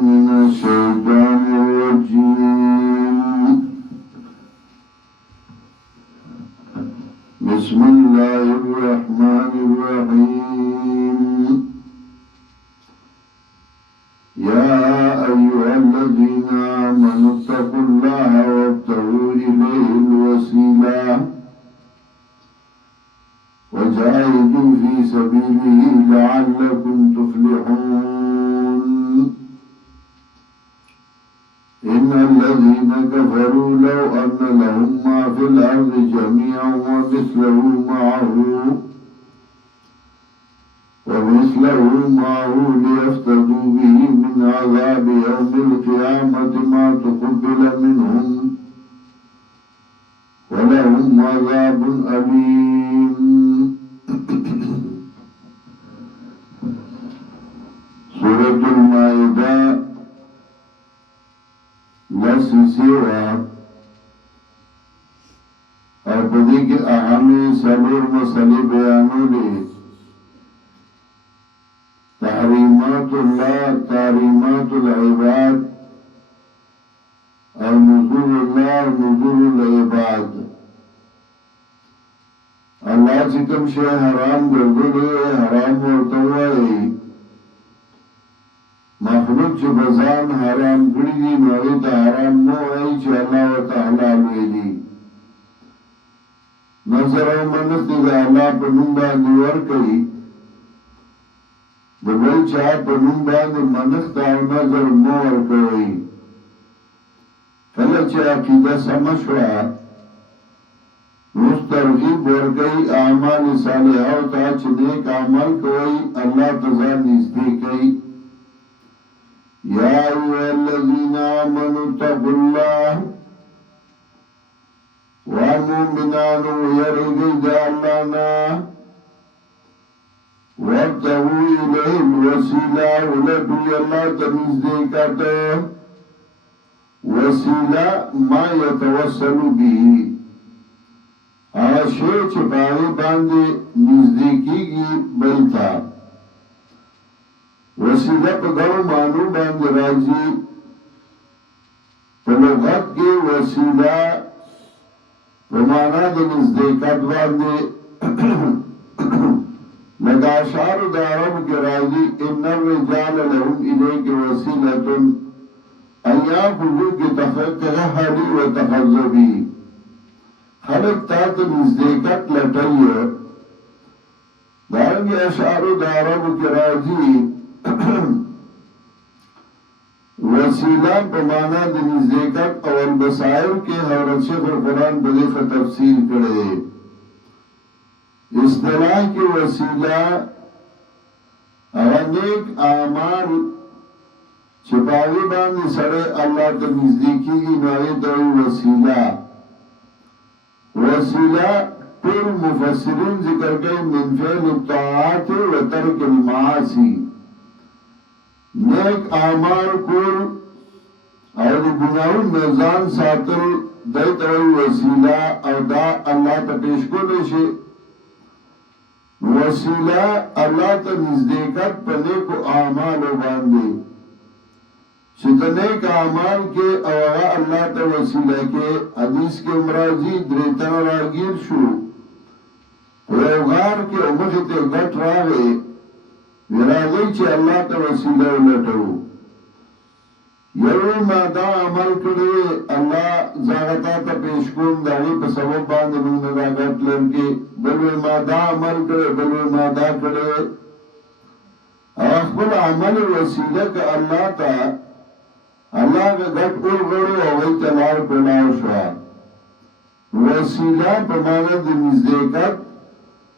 من الشيطان الرجيم. بسم الله الرحمن الرحيم. يا أيها الذين آمنوا اتقوا الله وابتغوا إليه الوسيلة وجاهدوا في سبيله لعلكم تفلحون. إن الذين كفروا لو أن لهم ما في الأرض جميعا ومثله معه ليفتدوا به من عذاب يوم القيامة ما تقبل منهم ولهم عذاب أليم. سورة المائدة لسیسیوہ اور پدی کے اہمی سلور مسئلے بیانو لے تحریمات اللہ تحریمات العباد اور نزول اللہ نزول العباد. اللہ چکم شے حرام گردو لے حرام ورطوائی مخلوق چه بزان حرام کری دی نوی تا حرام نو ای چه اللہ و تعالی ویلی نظر و منست دا اللہ پا نم باندی ورکی دبل چاہ پا نم باندی منست آو نظر نو ورکی کل چه عقیدہ سمشوا مسترغیب ورکی اعمال صالحہ تا چه نیک عمل کوئی اللہ تزار نزدی کئی. يا أيها الذين آمنوا اتقوا الله ومؤمنان يرجد اللنا وابتغوا إليه الوسيلة ولدوا الله تنزديكته وسيلة ما يتوصل به آشي چپاوی باندے نزدیکی کی بلتا. وسیلہ پا گو مانو باندے راجی پا لغت کے وسیلہ پا مانا دے نزدیکت باندے لگا اشعار دا عرب کے راجی ان الرجال لهم الیک وسیلتن ایام خلو کے تخلی و تخذبی خلق تات نزدیکت لٹائیے دارنگی اشعار دا عرب کے راجی وسیلہ بمانا دنزدیکت اور بسائر کے حضرت شیخ القرآن بلیخ تفسیر کرے. اصطلاح کی وسیلہ نیک اعمال چھپاوی باندی سڑے اللہ تنزدیکی کی نوی دوئی وسیلہ. وسیلہ پھر مفسرین ذکر گئی من فعل الطاعات و ترک المعاصی. نیک اعمال کول اور گناہوں نظام ساتل دیتوی وسیلہ او دا اللہ تا پیش کو لیشے. وسیلہ اللہ تا نزدیکت پا نیک اعمال باندے چیتا نیک اعمال کے اوغا اللہ تا وسیلہ کے حدیث کے امراضی دریتن راگیر شو پروغار کے امخت گٹ راگے ویراغی چه اللہ تا وسیلہ لٹو یو ما دا عمل کرے اللہ زاغتا تا پیشکون داغی پا سبب باندے نون دا گٹ لرکی بلوی ما دا عمل کرے بلوی ما دا کرے اخبر عمل وسیلہ کا اللہ تا اللہ کا گٹ اول گڑو اوی تلار پلاو شوا. وسیلہ پا مانا دی نزدیکت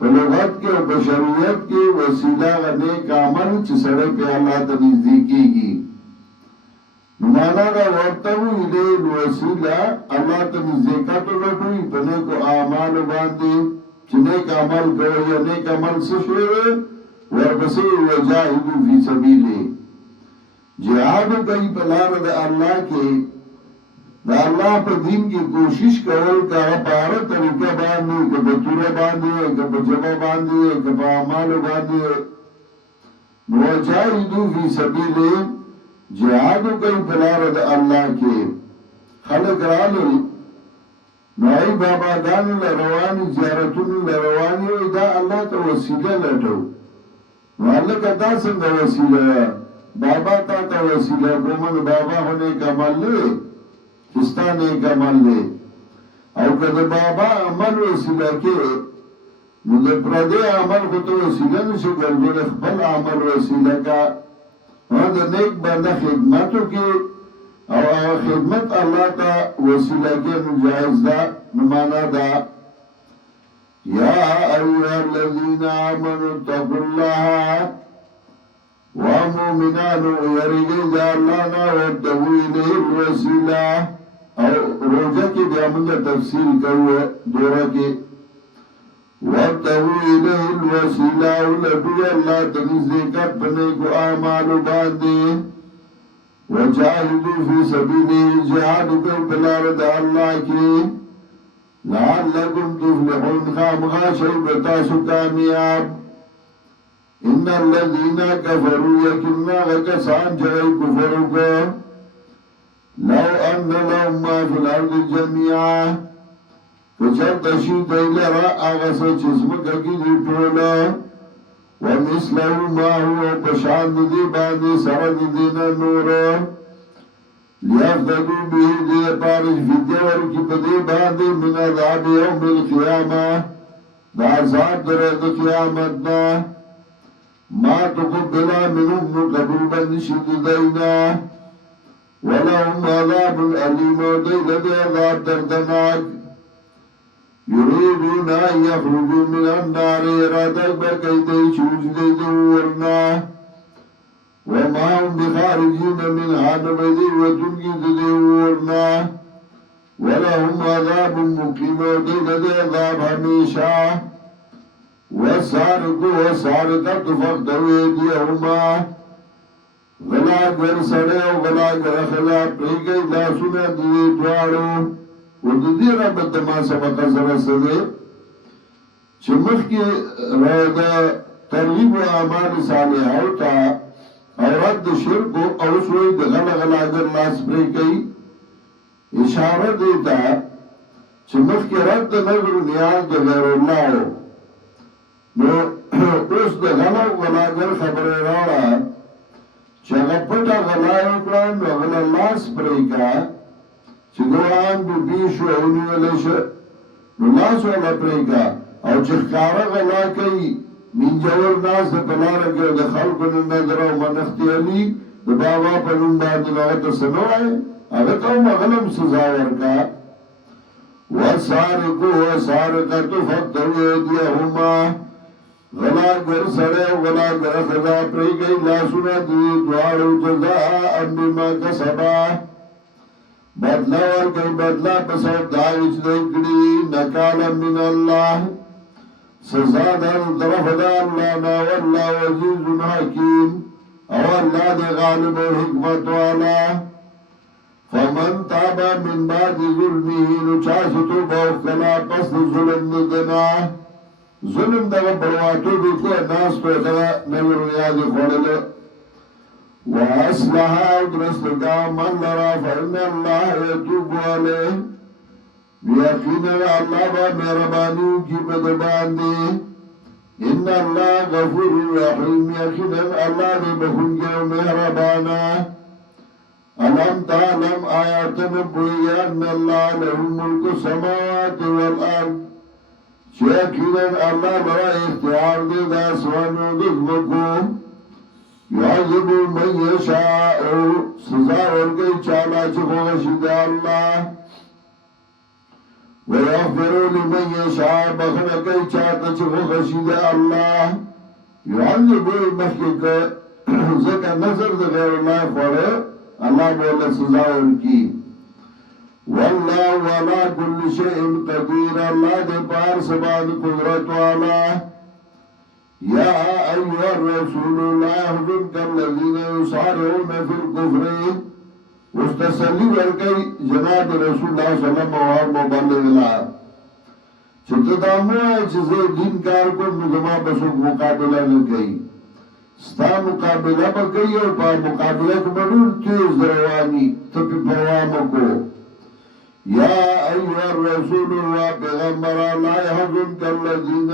لغت کے اور بشریت کے وسیلہ نیک عمل چسڑے پہ اللہ تنزدیکی کی نمانا دا ورطو الے الوسیلہ اللہ تنزدیکت لٹوئی پنے کو اعمال باندے چنیک عمل کرو یا نیک عمل سشوئے وربسی وجاہدو فی سبیلے جہاد کئی پلار دا اللہ کے دا اللہ پر دین کی کوشش کرو کہ پارا طریقہ باندھے کہ بطورہ باندھے کہ بجبہ باندھے کہ باعمال باندھے وجاہدو فی سبیلے جهادو کئی پلار دا اللہ کے خلق رالو نوائی بابا گانو لروانی زیارتونو لروانی وی دا اللہ تا وسیلہ لٹو معلقہ دا سنگا وسیلہ بابا تا وسیلہ کومن بابا ہونے کا عمل لے کستانے کا عمل لے او کده بابا عمل وسیلہ کے مدر پردے عمل کو تو وسیلہ نشو گردول خبل عمل وسیلہ کا دا نیک بندہ خدمتو کی او خدمت اللہ تا وسیلہ کے نجائز دا نمانا دا یا ایوہ الذین آمنوا اتقوا اللہ ومؤمنانو یرگی دا اللہ نا وابتغوا الیہ الوسیلہ او روجہ کی بیامنگا تفصیل کرو دورہ کی وابتغوا الیہ الوسیلہ ولدو اللہ تنزدیکت پنے کو آمالو باندے وجاہدو فی سبیلی جہادو کر بلارد اللہ کی لعلکم تفلحون خامخا شیبتاسو کامیاب ان الذین کفروا یکننا غکسان جغی کفرو کو لو ان لهم ما فی الارض جميعا کچر تشید دیل را آغسا چسمکا کی دی ٹولا ومثلہ ما هو پشاند دی باندی سرد دینا نورا لیفتدو بھی دی پارش فیدیور کی پدی باندی من عذاب یوم القیامة دا عذاب درد قیامتنا ما تقبلا منهم قبول بنشد دینا ولهم عذاب العلیم دیل دی عذاب دردناک یریدون ان یخرجوا من النار ارادت بکیدی چوج دیدی ورنا وما هم بخارجین من حانبدی وطنگی دیدی ورنا ولهم عذاب مقیم دیل دی عذاب ہمیشہ والسارق والسارقة فاقطعوا أيديهما غلاگر سڑے و غلاگر خلا پریگئی لاسونا دیدی دوارو وردی رابط دما سبق سرسده چمخ کی رائدہ ترغیب و اعمال صالحہ تا اور رد شرک و اوسوئی غلاگر لاس پریگئی اشارہ دیتا چمخ کی رد نظر نیاز غیر اللہ ہو نو اس دا غلاگر خبر راڑا چگا پتا غلائیو کران و غلا لاس پریگا چگوان بی بیشو اونی ولیشو نو لاس والا پریگا او چخکارا غلا کئی من جور ناس دا پلارا کیو دا خلقن نظر و منختی علی دا بابا پنون باندن آغتا سنوائے آغتا مغلم سزاور کا وَسَارِقُ وَسَارِقَةُ فَقْطَعُوا أَيْدِيَهُمَا غلاگر سڑے غلاگر خدا پری گئی لاسونا دی دوارو جزاء بما کسبا بدلا ورکی بدلا پسو داوچ دیکڑی نکالا من اللہ سزا در طرف دا اللہ نا واللہ عزیز حکیم او اللہ دی غالب و حکمت والا فمن تابا من بعد ظلمه نچاستو باوکلا پس ظلم دنا ظلم دغه برواتو دي کو ناس په دغه نور یاد خوړل واصلح درستګه من لرا فإن الله يتوب عليه یقینا الله با مهرباني کی په باندې ان الله غفور رحیم یقینا الله دې بخښونکی او مهربانا الم تعلم آیات نبوی ان الله له ملک السماوات والارض شاکرن اللہ برا اختیار دے دا سوانو دزمکو یعذبو من یشاء سزا ورگئی چالا چکو غشید اللہ ویغفرو لمن یشاء بخنکی چاہتا چکو غشید اللہ یعذبو مخیق ذکر نظر دا غیر اللہ خوڑے اللہ بولا سزا ورکی واللہ والا کل شئن قدیر اللہ دے پار سباد قدرت والا یا ایوہ الرسول لا يحزنک الذین یسارعون فی الکفر اس تسلی ورکی جناب رسول اللہ صلی اللہ علیہ وسلم مبلغ اللہ چھتا دامو ہے چیزے دین کار کو مزمہ بسوک مقابلہ نکئی ستا مقابله به کوي او په مقابله کې به ډېر تیز رواني ته پې پروا مه کو یا ایها الرسول و پیغمبره لا یحزنک الذین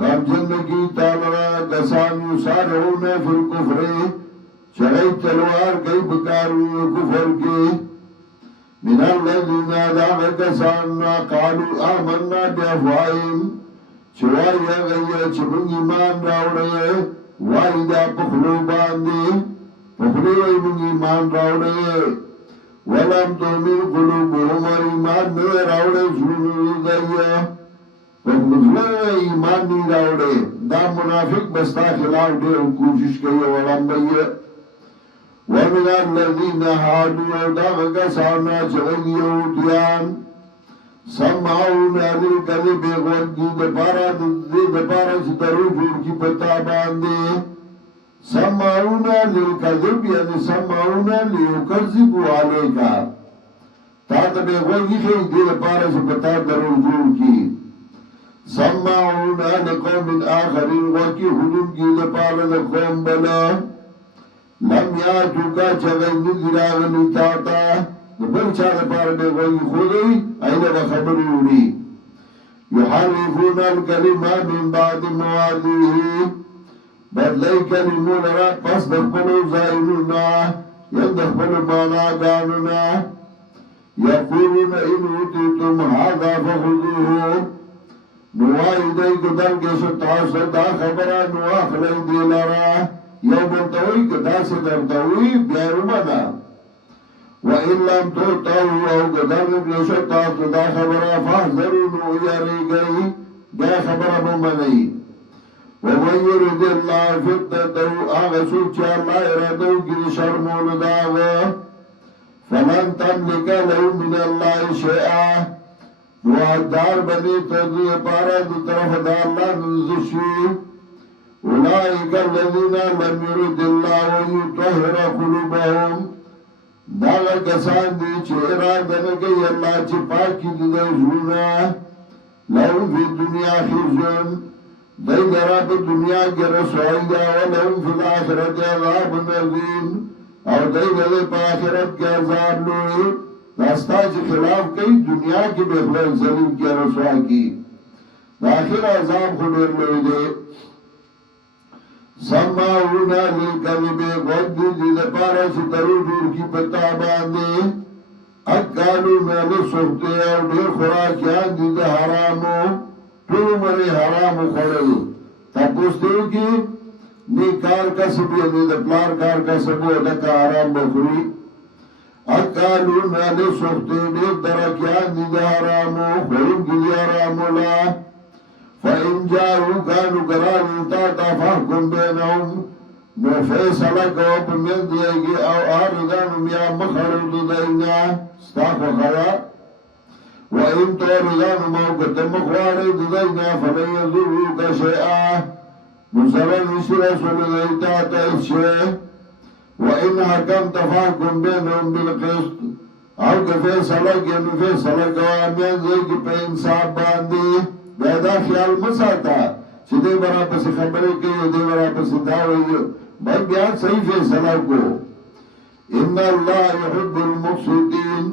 غمجن کی تعالی کسان یسارعون فی الکفر چغی تلوار کئی بکارو کفر کی من الذین داغ کسان قالوا آمنا بیافوائیم چوائی غیر چمن ایمان راوڑے وائی دا پخلو باندے پخلو ایمن ایمان راوڑے ولم تؤمن قلوبهم ایمان نوے راوڑے سنو دیا پخلو ایمان نی راوڑے دا منافق بستا خلاف دے کوشش کئی ولم بیا ومن الذین هادوا داغ کسانا چغی یهودیان سمعون للکذب غوږ د پاره چې درو جوړ کی پتا باندې سمعون للکذب یعنی سمعون لیکذبوا علیکا تا ته به غوږی شي د پاره چې پتا درو جوړ کی سمعون لقوم آخرین وکی حدود کی د پاره د قوم بلا لم یاتوکا چغی ندراغلی تاتا بل چا لپاره به وایي خودی ایله به خبرې وړي یحرفون الکلمه من بعد مواضعه بدلی کلمو لرا پس د خپلو ځایونو نه یا د خپلو معناګانو نه یقولون ان اوتیتم هذا فخذوه نو وایي دی که درکړې تاسو دا خبره نو اخلئ دې لره یو بل ته وایي که داسې درته وایي بیا یې ومنه وَإِن لَمْ تُؤْتَوْا أَوْ قَدَرْنُ بِلَشَتَّا دا خبره فَاحْذَرُوا یریږئ دا خبره بمنئ وَمَنْ يُرِدِ اللَّهُ فِتْنَتَهُ هغه څوک چې الله اراده وکړي د شرمولو د هغه فَلَنْ تَمْلِكَ لَهُ مِنَ اللَّهِ شَيْئًا نو حقدار بني ته د لپاره د طرفه د الله نه شي أولئک الذین لم يرد الله أن يطهر قلوبهم داغا کسان دی چه اراده نکی اللہ چه پاکی دی زونا لهم فی دنیا خرجن دی درا پا دنیا کی رسوائی دا ولهم فی الاخرت عذاب نظیم او دی دلی پا آخرت کی عذاب لوئی داستا چه خلاف کئی دنیا کی بخلق ظلیم کی رسوائی کی دا آخر عذاب خلیر لوئی دی سمعونا للکذب غوږ دې د پاره چې درو جوړ کی پتا باندې اکالو مله سوته او ډېر خوراکیان دي د حرامو ټول مری حرامو خوړل تاسو ته کې نیکار کسب یې د پلار کار کسب او د حرام بخوري اکالو مله سوته ډېر درکیان دي د حرامو خورم دي حرامو لا فَإِنْ جَاءُوا كَانُوا قَرَارًا تَفَحْكُمْ بَيْنَهُمْ نو فیصله کو په من دیږي او اردانو یا مخړو داینا ستاسو خبره وَإِنْ تَرِدَانُ مَوْقَتَ مَخْوَارِ داینا فَلَنْ يَضُرُّكَ شَيْئًا مُسَلَّمْ رسول دیتا تَيْشَ وَإِنْ حَكَمْتَ فَحْكُمْ بَيْنَهُمْ بِالْقِسْطِ او که فیصله کې نو فیصله کوه من دیږي په انصاف باندې دا خیال مساتا چې دې برا پس خبرې کوي دې برا پس دا وایي بل بیا صحیح فیصله کو ان الله يحب المقسطين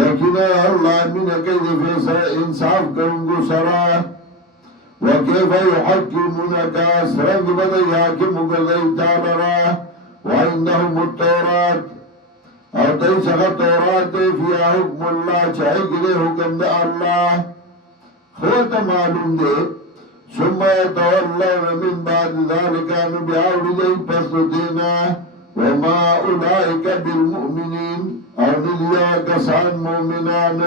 یقینا الله مینه کوي فیصله انصاف کوونکو سره وكيف يحكمونك سرنگ بده حاکم وګرځي تعالی وعندهم التوراة او دې څنګه تورات دی فيها حکم الله چای کې حکم د الله خوت معلوم دے ثم يتولون من بعد ذلك نبعود لي پس دینا وما اولئك بالمؤمنين او نلیا کسان مومنان